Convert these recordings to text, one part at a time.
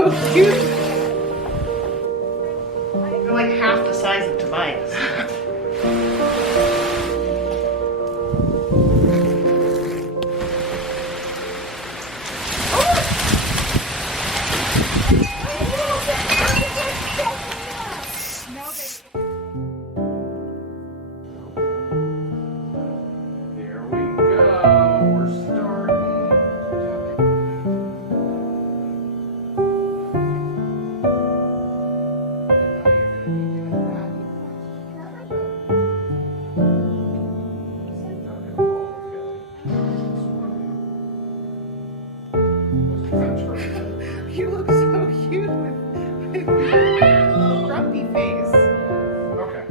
so cute. They're like half the size of Tobias. Here we go. We're starting. You look so cute with your grumpy face. Okay.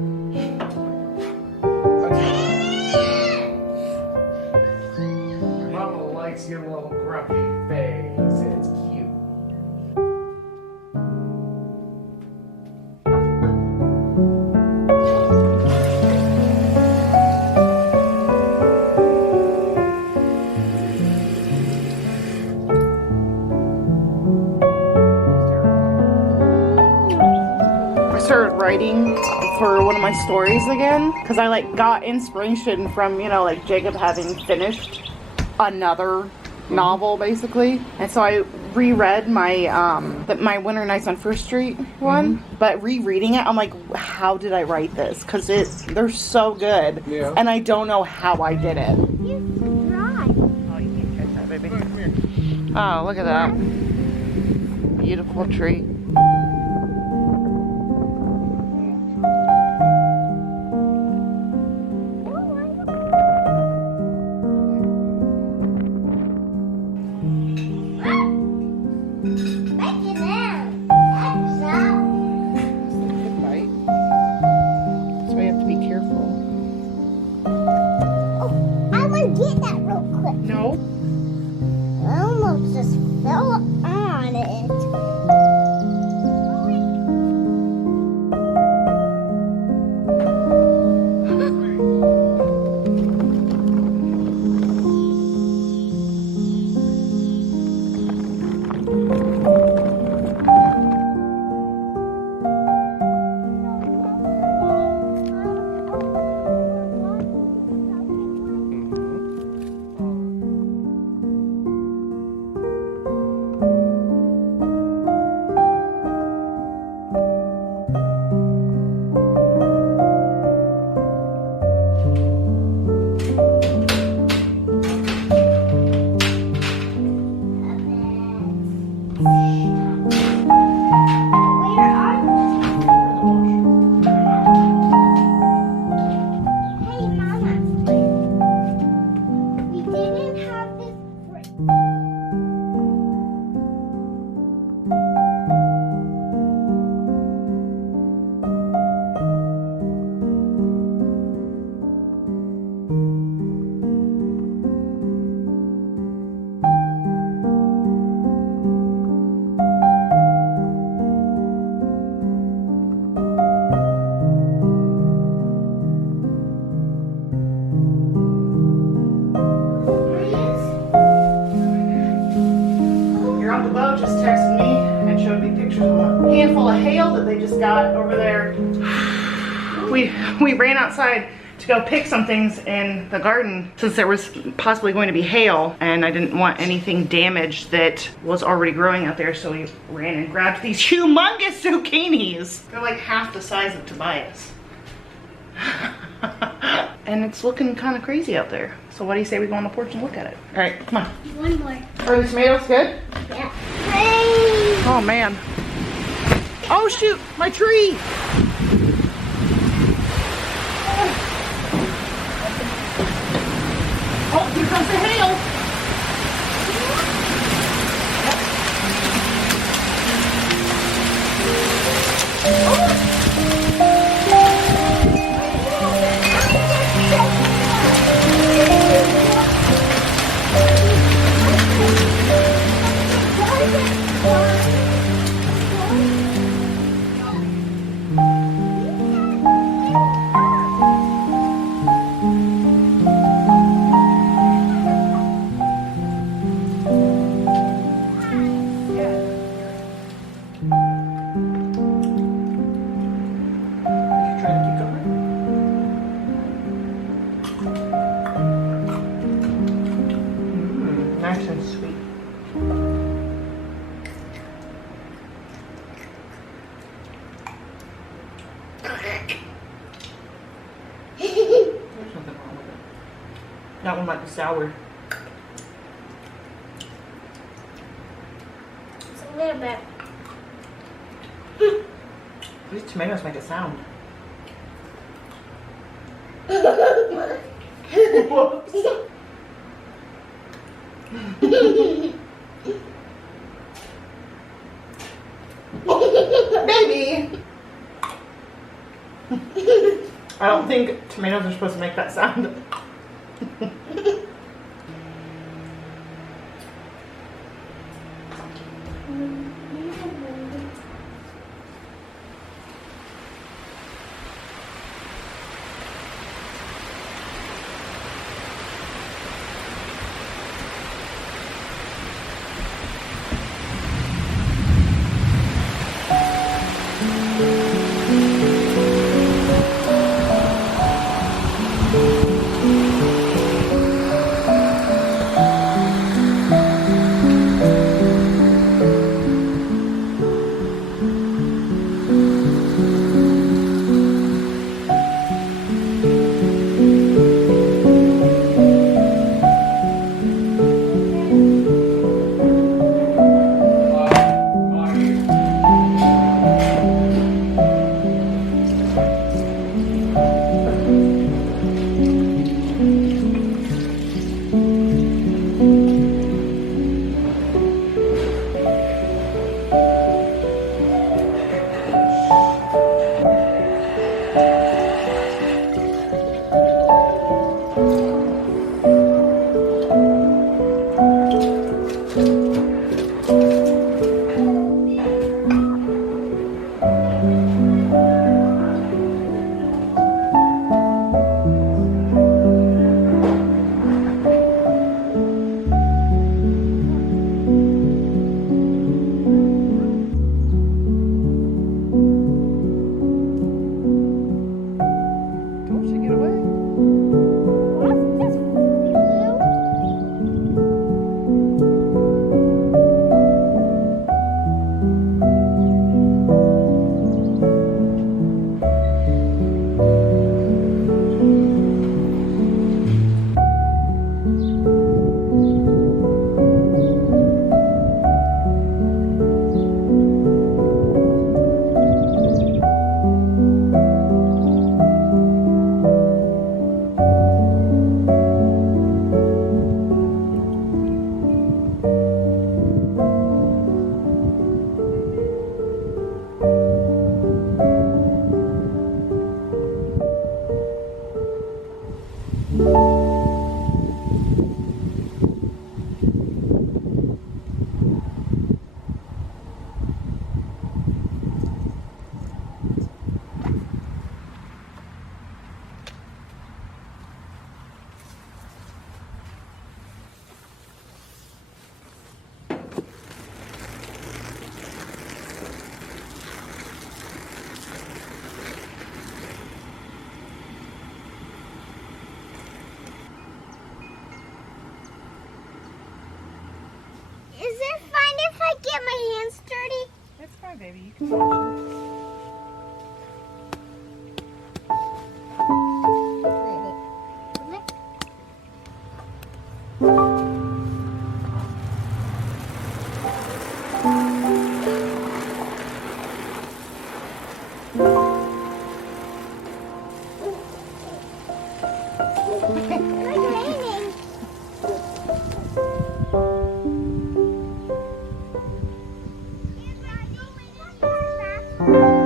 Mama likes your little grumpy face. It's cute. I started writing for one of my stories again because I like got inspiration from, you know, like Jacob having finished another novel basically, and so I reread my my Winter Nights on First Street one, but rereading it I'm like, how did I write this? Because they're so good. Yeah. And I don't know how I did it. You dry. Oh, you can't catch that, baby. Oh, look at that beautiful tree. Make it now. That's out. Good bite. So we have to be careful. Oh, I want to get that real quick. No. I almost just fell on it. Where are you? Hey, Mama. We didn't have this. Your Uncle Bo just texted me and showed me pictures of a handful of hail that they just got over there. We ran outside to go pick some things in the garden since there was possibly going to be hail, and I didn't want anything damaged that was already growing out there, so we ran and grabbed these humongous zucchinis. They're like half the size of Tobias. And it's looking kind of crazy out there. So what do you say we go on the porch and look at it? All right, come on. One more. Are the tomatoes good? Yeah. Hey! Oh man. Oh shoot, my tree. Oh, here comes the hail. really sweet. There's nothing wrong with it. That one might be sour. It's a little bit. These tomatoes make a sound. Whoops. Baby! I don't think tomatoes are supposed to make that sound. Is it fine if I get my hands dirty? It's fine, baby. You can watch it. It's raining.